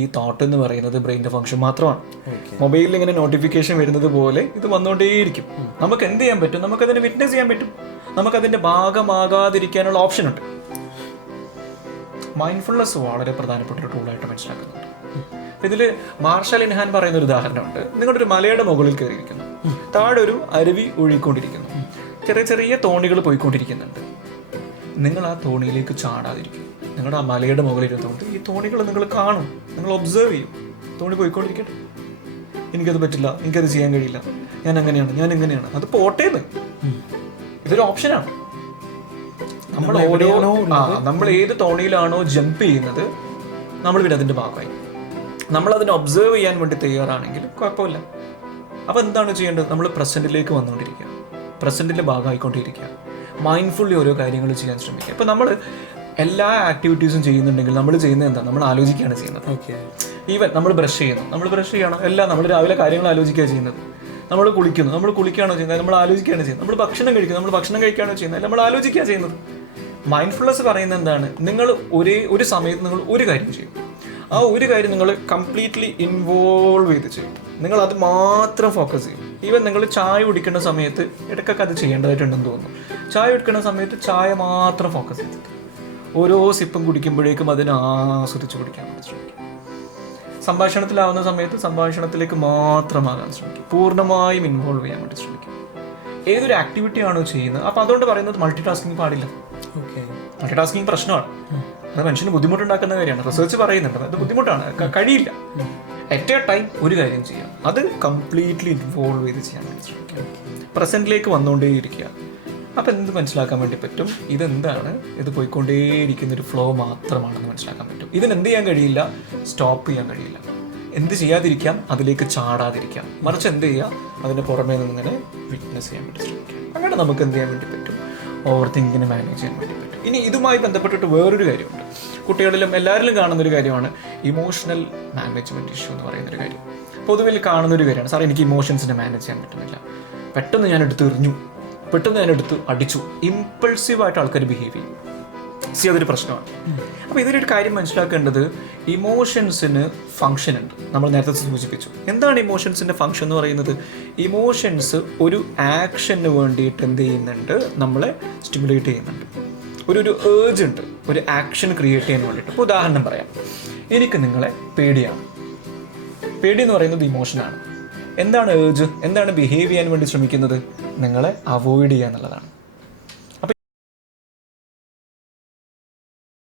ഈ തോട്ട് എന്ന് പറയുന്നത് ബ്രെയിൻ്റെ ഫംഗ്ഷൻ മാത്രമാണ്. മൊബൈലിൽ ഇങ്ങനെ നോട്ടിഫിക്കേഷൻ വരുന്നത് പോലെ ഇത് വന്നുകൊണ്ടേയിരിക്കും. നമുക്ക് എന്ത് ചെയ്യാൻ പറ്റും? നമുക്കതിനെ വിറ്റ്നസ് ചെയ്യാൻ പറ്റും. നമുക്കതിൻ്റെ ഭാഗമാകാതിരിക്കാനുള്ള ഓപ്ഷൻ ഉണ്ട്. മൈൻഡ്ഫുൾനെസ് വളരെ പ്രധാനപ്പെട്ട ഒരു ടൂളായിട്ട് മനസ്സിലാക്കുന്നുണ്ട്. ഇതിൽ മാർഷൽ ഇൻഹാൻ പറയുന്ന ഒരു ഉദാഹരണമുണ്ട്. നിങ്ങളൊരു മലയുടെ മുകളിൽ കയറിയിരിക്കുന്നു, താഴെ ഒരു അരുവി ഒഴുകിക്കൊണ്ടിരിക്കുന്നു, ചെറിയ ചെറിയ തോണികൾ പോയിക്കൊണ്ടിരിക്കുന്നുണ്ട്. നിങ്ങൾ ആ തോണിയിലേക്ക് ചാടാതിരിക്കും. നിങ്ങളുടെ ആ മലയുടെ മുകളിൽ ഇരുന്നുകൊണ്ട് ഈ തോണികൾ നിങ്ങൾ കാണും, നിങ്ങൾ ഒബ്സർവ് ചെയ്യും. തോണി പോയിക്കൊണ്ടിരിക്കട്ടെ, എനിക്കത് പറ്റില്ല, എനിക്കത് ചെയ്യാൻ കഴിയില്ല, ഞാൻ അങ്ങനെയാണ്, ഞാൻ എങ്ങനെയാണ്, അത് പോട്ടേന്ന്. ഇതൊരു ഓപ്ഷനാണ്. നമ്മൾ ഏത് തോണിയിലാണോ ജമ്പ് ചെയ്യുന്നത്, നമ്മൾ പിന്നെ അതിൻ്റെ ഭാഗമായി. നമ്മളതിനെ ഒബ്സർവ് ചെയ്യാൻ വേണ്ടി തയ്യാറാണെങ്കിൽ കുഴപ്പമില്ല. അപ്പോൾ എന്താണ് ചെയ്യേണ്ടത്? നമ്മൾ പ്രസൻറ്റിലേക്ക് വന്നുകൊണ്ടിരിക്കുക, പ്രസൻറ്റിൻ്റെ ഭാഗമായിക്കൊണ്ടിരിക്കുക, മൈൻഡ്ഫുള്ളി ഓരോ കാര്യങ്ങൾ ചെയ്യാൻ ശ്രമിക്കുക. ഇപ്പോൾ നമ്മൾ എല്ലാ ആക്ടിവിറ്റീസും ചെയ്യുന്നുണ്ടെങ്കിൽ നമ്മൾ ചെയ്യുന്നത് എന്താ? നമ്മൾ ആലോചിക്കുകയാണ് ചെയ്യുന്നത്. ഈവൻ നമ്മൾ ബ്രഷ് ചെയ്യുന്നു, നമ്മൾ ബ്രഷ് ചെയ്യണം, എല്ലാം നമ്മൾ രാവിലെ കാര്യങ്ങൾ ആലോചിക്കുകയാണ് ചെയ്യുന്നത്. നമ്മൾ കുളിക്കുന്നു, നമ്മൾ കുളിക്കുകയാണോ ചെയ്യുന്നത്? നമ്മൾ ആലോചിക്കുകയാണ് ചെയ്യുന്നത്. നമ്മൾ ഭക്ഷണം കഴിക്കുന്നു, നമ്മൾ ഭക്ഷണം കഴിക്കുകയാണോ ചെയ്യുന്നത്? നമ്മൾ ആലോചിക്കുകയാണ് ചെയ്യുന്നത്. മൈൻഡ്ഫുൾനെസ് പറയുന്നത് എന്താണ്? നിങ്ങൾ ഒരു സമയത്ത് നിങ്ങൾ ഒരു കാര്യം ചെയ്യും, ആ ഒരു കാര്യം നിങ്ങൾ കംപ്ലീറ്റ്ലി ഇൻവോൾവ് ചെയ്ത് ചെയ്യും. നിങ്ങൾ അത് മാത്രം ഫോക്കസ് ചെയ്യും. ഈവൻ നിങ്ങൾ ചായ കുടിക്കുന്ന സമയത്ത് ഇടയ്ക്കൊക്കെ അത് ചെയ്യേണ്ടതായിട്ടുണ്ടെന്ന് തോന്നുന്നു. ചായ കുടിക്കുന്ന സമയത്ത് ചായ മാത്രം ഫോക്കസ് ചെയ്തിട്ട് ഓരോ സിപ്പും കുടിക്കുമ്പോഴേക്കും അതിനെ ആസ്വദിച്ച് കുടിക്കാൻ വേണ്ടി ശ്രമിക്കും. സംഭാഷണത്തിലാവുന്ന സമയത്ത് സംഭാഷണത്തിലേക്ക് മാത്രമാകാൻ ശ്രമിക്കും. പൂർണ്ണമായും ഇൻവോൾവ് ചെയ്യാൻ വേണ്ടി ശ്രമിക്കും. ഏതൊരു ആക്ടിവിറ്റി ആണോ ചെയ്യുന്നത്. അപ്പോൾ അതുകൊണ്ട് പറയുന്നത് മൾട്ടി ടാസ്കിങ് പാടില്ല. മൾട്ടി ടാസ്കിങ് പ്രശ്നമാണ്. അത് മനുഷ്യന് ബുദ്ധിമുട്ടുണ്ടാക്കുന്ന കാര്യമാണ്. റിസർച്ച് പറയുന്നുണ്ട് അത് ബുദ്ധിമുട്ടാണ്, കഴിയില്ല. അറ്റ് എ ടൈം ഒരു കാര്യം ചെയ്യാം, അത് കംപ്ലീറ്റ്ലി ഇൻവോൾവ് ചെയ്ത് ചെയ്യാൻ വേണ്ടി ശ്രമിക്കുക. പ്രസൻറ്റിലേക്ക് വന്നുകൊണ്ടേയിരിക്കുക. അപ്പം എന്ത് മനസ്സിലാക്കാൻ വേണ്ടി പറ്റും? ഇതെന്താണ്? ഇത് പോയിക്കൊണ്ടേയിരിക്കുന്നൊരു ഫ്ലോ മാത്രമാണെന്ന് മനസ്സിലാക്കാൻ പറ്റും. ഇതിനെന്ത് ചെയ്യാൻ കഴിയില്ല? സ്റ്റോപ്പ് ചെയ്യാൻ കഴിയില്ല. എന്ത് ചെയ്യാതിരിക്കാം? അതിലേക്ക് ചാടാതിരിക്കാം. മറിച്ച് എന്ത് ചെയ്യുക? അതിൻ്റെ പുറമേ നിന്നിങ്ങനെ വിറ്റ്നസ് ചെയ്യാൻ വേണ്ടി ശ്രമിക്കുക. അങ്ങനെ നമുക്ക് എന്ത് ചെയ്യാൻ വേണ്ടി പറ്റും? ഓവർ തിങ്കിങ്ങിനെ മാനേജ് ചെയ്യാൻ വേണ്ടി പറ്റും. ഇനി ഇതുമായി ബന്ധപ്പെട്ടിട്ട് വേറൊരു കാര്യമുണ്ട്. കുട്ടികളിലും എല്ലാവരിലും കാണുന്നൊരു കാര്യമാണ് ഇമോഷണൽ മാനേജ്മെൻറ്റ് ഇഷ്യൂ എന്ന് പറയുന്നൊരു കാര്യം. പൊതുവിൽ കാണുന്നൊരു കാര്യമാണ്, സാർ എനിക്ക് ഇമോഷൻസിനെ മാനേജ് ചെയ്യാൻ പറ്റുന്നില്ല, പെട്ടെന്ന് ഞാൻ എടുത്ത് എറിഞ്ഞു, പെട്ടെന്ന് ഞാൻ എടുത്ത് അടിച്ചു. ഇമ്പൾസീവായിട്ട് ആൾക്കാർ ബിഹേവ് ചെയ്യും. അതൊരു പ്രശ്നമാണ്. അപ്പോൾ ഇതിലൊരു കാര്യം മനസ്സിലാക്കേണ്ടത്, ഇമോഷൻസിന് ഫങ്ഷൻ ഉണ്ട്. നമ്മൾ നേരത്തെ സൂചിപ്പിച്ചു. എന്താണ് ഇമോഷൻസിൻ്റെ ഫങ്ഷൻ എന്ന് പറയുന്നത്? ഇമോഷൻസ് ഒരു ആക്ഷന് വേണ്ടിയിട്ട് എന്ത് ചെയ്യുന്നുണ്ട്? നമ്മളെ സ്റ്റിമുലേറ്റ് ചെയ്യുന്നുണ്ട്. ഒരു ഏർജ് ഉണ്ട്, ഒരു ആക്ഷൻ ക്രിയേറ്റ് ചെയ്യാൻ വേണ്ടിയിട്ട്. ഇപ്പോൾ ഉദാഹരണം പറയാം, എനിക്ക് നിങ്ങളെ പേടിയാണ്. പേടി എന്ന് പറയുന്നത് ഇമോഷനാണ്. എന്താണ് ഏർജ്? എന്താണ് ബിഹേവ് ചെയ്യാൻ വേണ്ടി ശ്രമിക്കുന്നത്? നിങ്ങളെ അവോയ്ഡ് ചെയ്യുക എന്നുള്ളതാണ്.